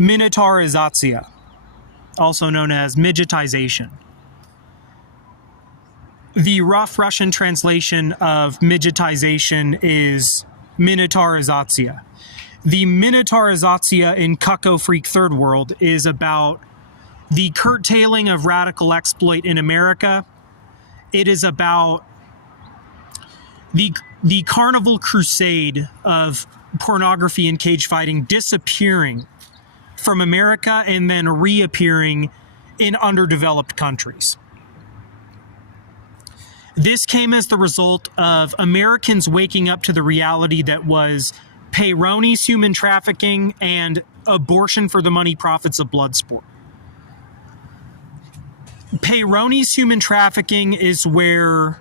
Minotaur Izatsiya, also known as Midgetization. The rough Russian translation of Midgetization is Minotaur Izatsiya. The Minotaur Izatsiya in Cucko Freak Third World is about the curtailing of radical exploit in America. It is about the carnival crusade of pornography and cage fighting disappearing from America and then reappearing in underdeveloped countries. This came as the result of Americans waking up to the reality that was Peyronie's human trafficking and abortion for the money profits of blood sport. Peyronie's human trafficking is where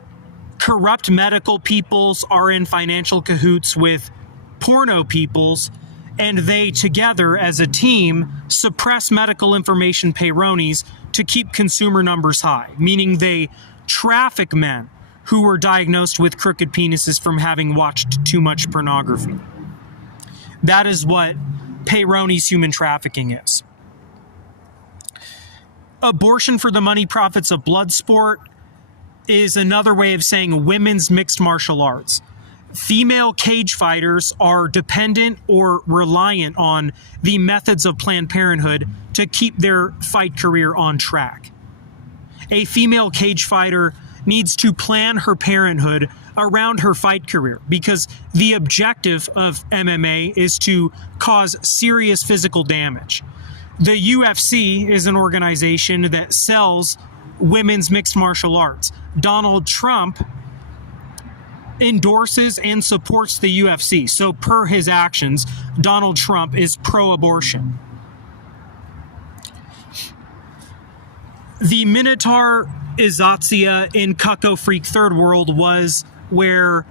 corrupt medical peoples are in financial cahoots with porno peoples, and they together as a team suppress medical information Peyronies to keep consumer numbers high, meaning they traffic men who were diagnosed with crooked penises from having watched too much pornography. That is what Peyronie's human trafficking is. Abortion for the money profits of blood sport is another way of saying women's mixed martial arts. Female cage fighters are dependent or reliant on the methods of Planned Parenthood to keep their fight career on track. A female cage fighter needs to plan her parenthood around her fight career because the objective of MMA is to cause serious physical damage. The UFC is an organization that sells women's mixed martial arts. Donald Trump endorses and supports the UFC. So per his actions, Donald Trump is pro-abortion. The Minotaur Izatsiya in Cucko Freak Third World was where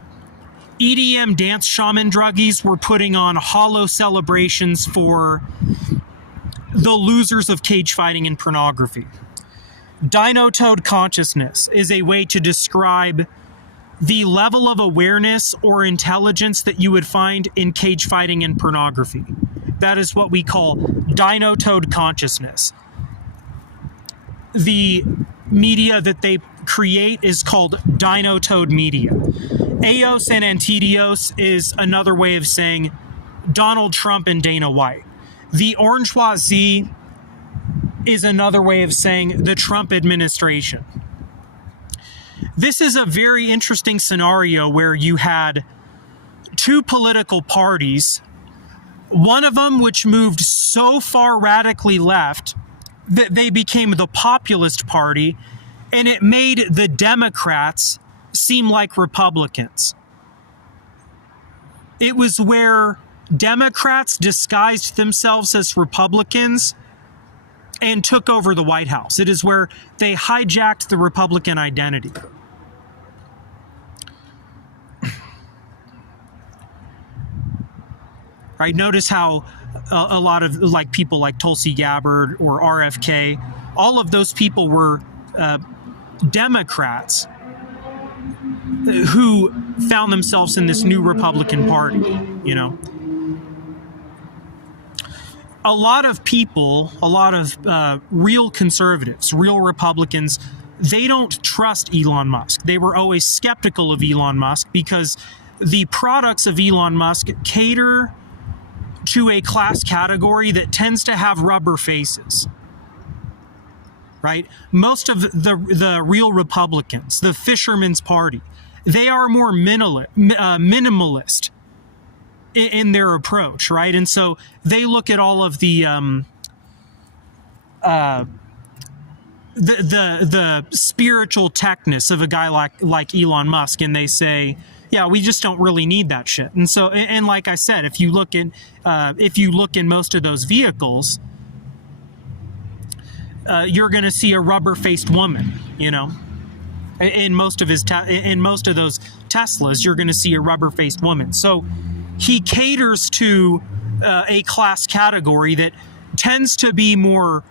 EDM dance shaman druggies were putting on hollow celebrations for the losers of cage fighting and pornography. Dino-toad consciousness is a way to describe the level of awareness or intelligence that you would find in cage fighting and pornography. That is what we call dino-toad consciousness. The media that they create is called dino-toad media. Eos and Antidios is another way of saying Donald Trump and Dana White. The Orangeoisie is another way of saying the Trump administration. This is a very interesting scenario where you had two political parties, one of them which moved so far radically left that they became the populist party, and it made the Democrats seem like Republicans. It was where Democrats disguised themselves as Republicans and took over the White House. It is where they hijacked the Republican identity. Right? Notice how a lot of like people like Tulsi Gabbard or RFK, all of those people were Democrats who found themselves in this new Republican Party, you know. A lot of people, a lot of real conservatives, real Republicans, they don't trust Elon Musk. They were always skeptical of Elon Musk because the products of Elon Musk cater to a class category that tends to have rubber faces, right? Most of the real Republicans, the Fisherman's Party, they are more minimalist in their approach, right? And so they look at all of the spiritual techness of a guy like Elon Musk, and they say, yeah, we just don't really need that shit. And so, and like I said, if you look in most of those vehicles, you're going to see a rubber-faced woman. You know, in most of those Teslas, you're going to see a rubber-faced woman. So he caters to a class category that tends to be more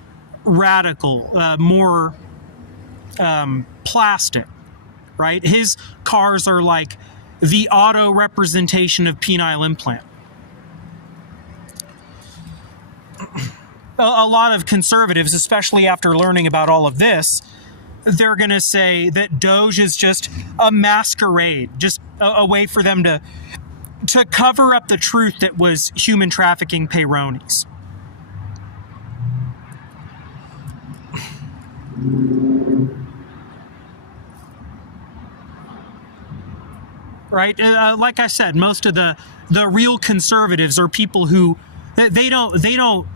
radical, more plastic. Right? His cars are like the auto representation of penile implant. a lot of conservatives, especially after learning about all of this, they're going to say that Doge is just a masquerade, just a way for them to cover up the truth that was human trafficking peyronie's. Right? Like I said, most of the real conservatives are people who they don't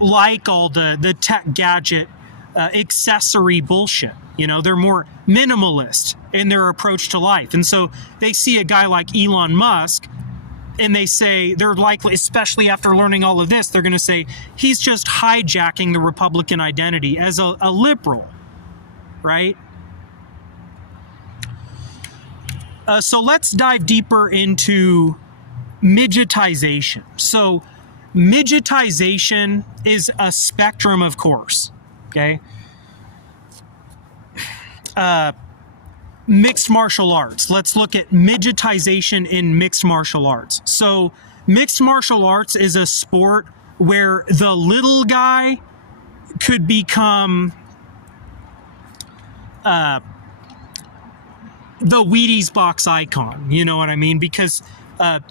like all the tech gadget accessory bullshit. You know, they're more minimalist in their approach to life. And so they see a guy like Elon Musk and they say, they're likely, especially after learning all of this, they're going to say he's just hijacking the Republican identity as a liberal, right? So let's dive deeper into midgetization. So midgetization is a spectrum, of course, okay? Mixed martial arts. Let's look at midgetization in mixed martial arts. So mixed martial arts is a sport where the little guy could become the Wheaties box icon. You know what I mean? Because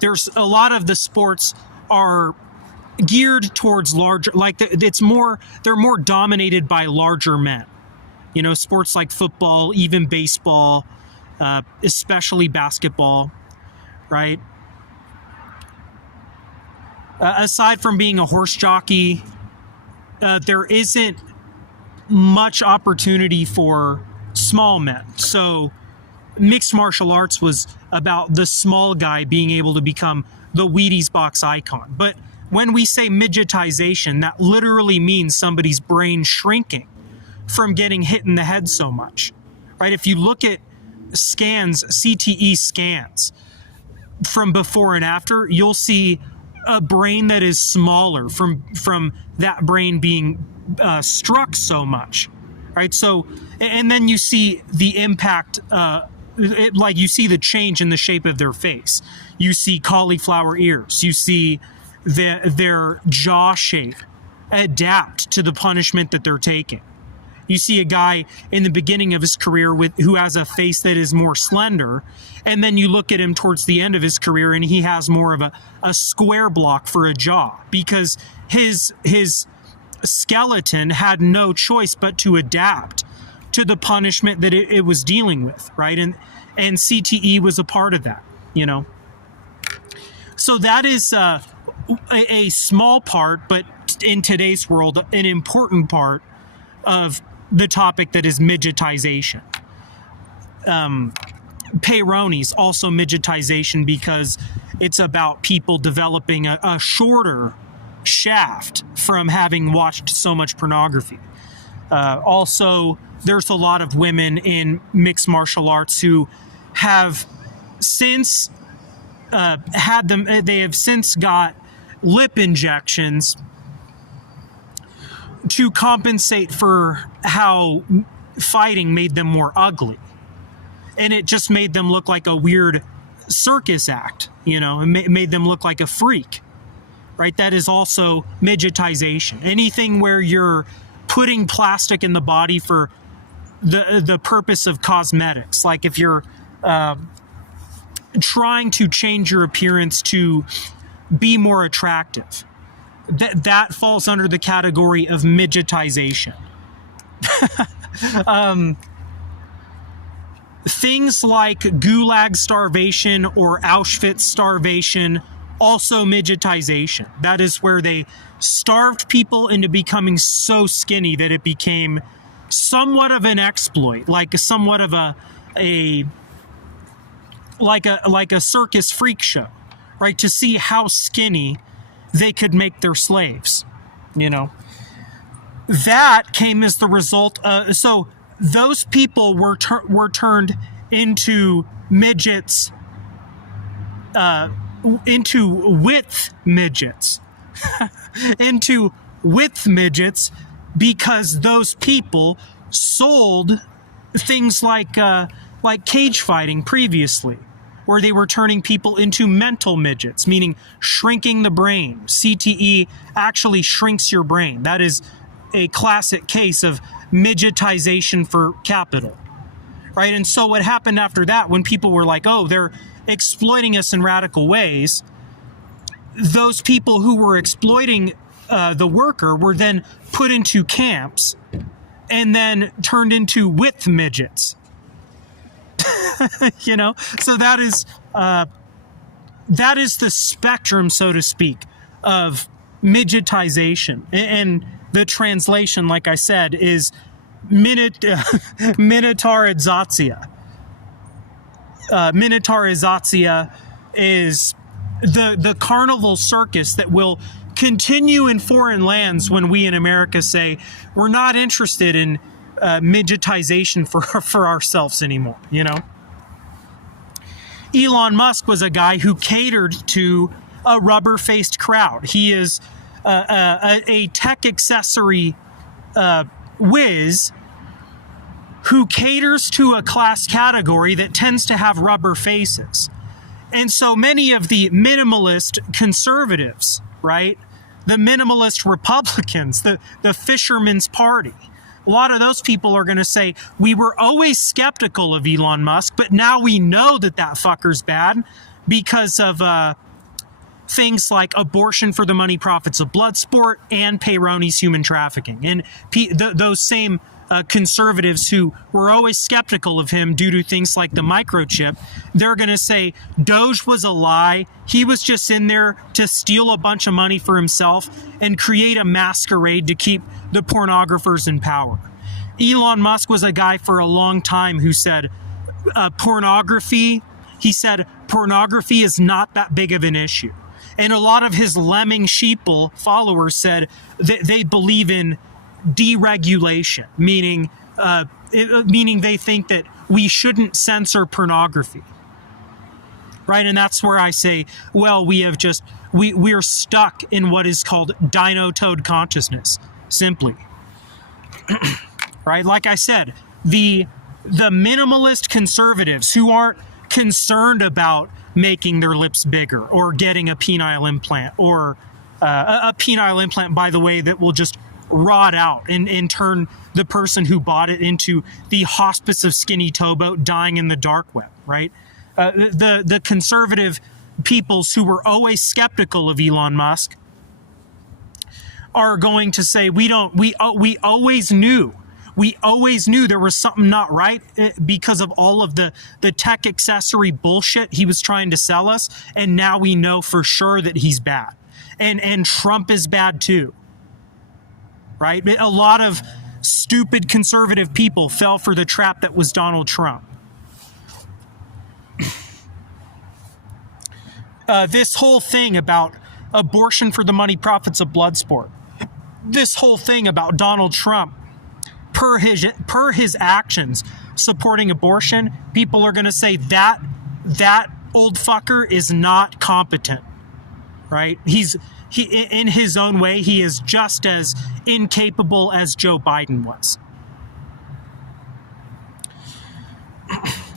there's a lot of the sports are geared towards larger, like they're more dominated by larger men. You know, sports like football, even baseball, especially basketball, right? Aside from being a horse jockey, there isn't much opportunity for small men. So mixed martial arts was about the small guy being able to become the Wheaties box icon. But when we say midgetization, that literally means somebody's brain shrinking from getting hit in the head so much, right? If you look at scans, CTE scans from before and after, you'll see a brain that is smaller from that brain being struck so much, right? So, and then you see the impact, like you see the change in the shape of their face. You see cauliflower ears. You see their jaw shape adapt to the punishment that they're taking. You see a guy in the beginning of his career who has a face that is more slender, and then you look at him towards the end of his career and he has more of a square block for a jaw, because his skeleton had no choice but to adapt to the punishment that it was dealing with, right? And CTE was a part of that, you know. So that is a small part, but in today's world, an important part of the topic that is midgetization. Peyronie's also midgetization because it's about people developing a shorter shaft from having watched so much pornography. Also, there's a lot of women in mixed martial arts who have since they have since got lip injections to compensate for how fighting made them more ugly. And it just made them look like a weird circus act, you know, and made them look like a freak, right? That is also midgetization. Anything where you're putting plastic in the body for the purpose of cosmetics. Like if you're trying to change your appearance to be more attractive, that falls under the category of midgetization. Things like Gulag starvation or Auschwitz starvation, also midgetization. That is where they starved people into becoming so skinny that it became somewhat of an exploit, like somewhat of a circus freak show, right? To see how skinny they could make their slaves, you know. That came as the result of, so those people were turned into midgets, into width midgets, into width midgets, because those people sold things like cage fighting previously, where they were turning people into mental midgets, meaning shrinking the brain. CTE actually shrinks your brain. That is a classic case of midgetization for capital, right? And so what happened after that, when people were like, oh, they're exploiting us in radical ways, those people who were exploiting the worker were then put into camps and then turned into with midgets. You know, so that is the spectrum, so to speak, of midgetization. And the translation, like I said, is Minotaur Izatsiya. Minotaur Izatsiya is the carnival circus that will continue in foreign lands when we in America say we're not interested in midgetization for ourselves anymore, you know? Elon Musk was a guy who catered to a rubber-faced crowd. He is a tech accessory whiz who caters to a class category that tends to have rubber faces. And so many of the minimalist conservatives, right? The minimalist Republicans, the fisherman's party, a lot of those people are going to say, we were always skeptical of Elon Musk, but now we know that fucker's bad because of things like abortion for the money profits of blood sport and Peyronie's human trafficking. And those same conservatives who were always skeptical of him due to things like the microchip, they're going to say Doge was a lie. He was just in there to steal a bunch of money for himself and create a masquerade to keep the pornographers in power. Elon Musk was a guy for a long time who said pornography is not that big of an issue. And a lot of his lemming sheeple followers said that they believe in deregulation, meaning they think that we shouldn't censor pornography, right? And that's where I say, well, we're stuck in what is called dino-toad consciousness, simply, right? Like I said, the minimalist conservatives who aren't concerned about making their lips bigger or getting a penile implant, or a penile implant, by the way, that will just rot out and turn the person who bought it into the hospice of skinny towboat dying in the dark web, right? The conservative peoples who were always skeptical of Elon Musk are going to say, we always knew there was something not right because of all of the tech accessory bullshit he was trying to sell us, and now we know for sure that he's bad. And Trump is bad too. Right? A lot of stupid conservative people fell for the trap that was Donald Trump. This whole thing about abortion for the money profits of blood sport, this whole thing about Donald Trump, per his actions supporting abortion, people are going to say that old fucker is not competent, right? He in his own way, he is just as incapable as Joe Biden was.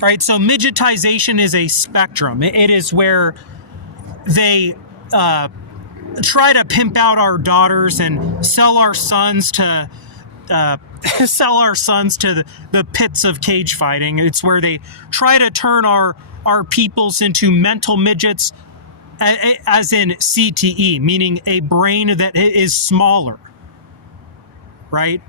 Right, so midgetization is a spectrum. It is where they try to pimp out our daughters and sell our sons to the pits of cage fighting. It's where they try to turn our peoples into mental midgets, as in CTE, meaning a brain that is smaller, right?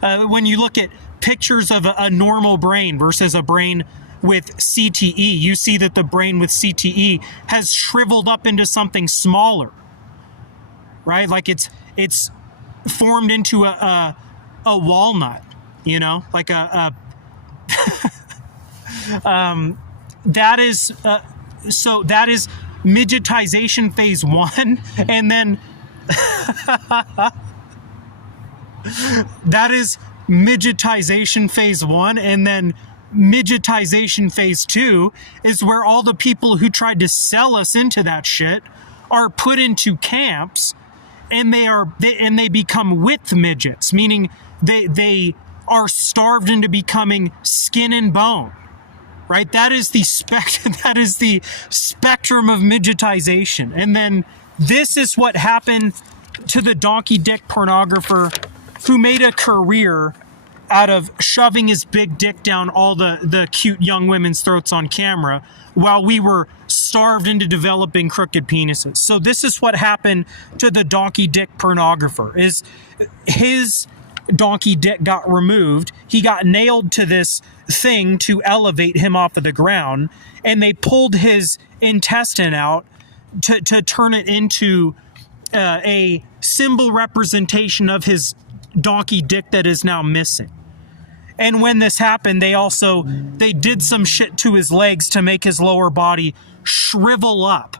When you look at pictures of a normal brain versus a brain with CTE, you see that the brain with CTE has shriveled up into something smaller, right? Like it's formed into a walnut, you know, like that is midgetization phase 1, and then that is midgetization phase 1, and then midgetization phase 2 is where all the people who tried to sell us into that shit are put into camps, and they become with midgets, meaning they are starved into becoming skin and bone, right? That is the that is the spectrum of midgetization. And then this is what happened to the donkey dick pornographer who made a career out of shoving his big dick down all the cute young women's throats on camera while we were starved into developing crooked penises. So this is what happened to the donkey dick pornographer, is his donkey dick got removed. He got nailed to this thing to elevate him off of the ground, and they pulled his intestine out to turn it into a symbol representation of his donkey dick that is now missing. And when this happened, they did some shit to his legs to make his lower body shrivel up,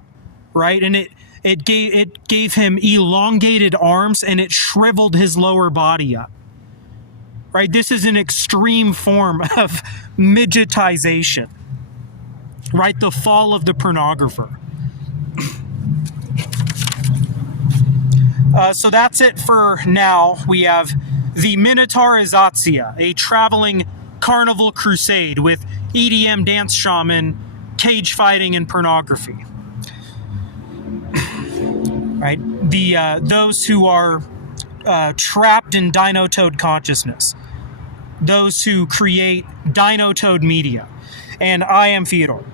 right? And it gave him elongated arms, and it shriveled his lower body up, right? This is an extreme form of midgetization, right? The fall of the pornographer. So that's it for now. We have the Minotaur Izatsiya, a traveling carnival crusade with EDM dance shaman, cage fighting, and pornography. Right? Those who are trapped in Dinotoad consciousness, those who create Dinotoad media. And I am Fyodor.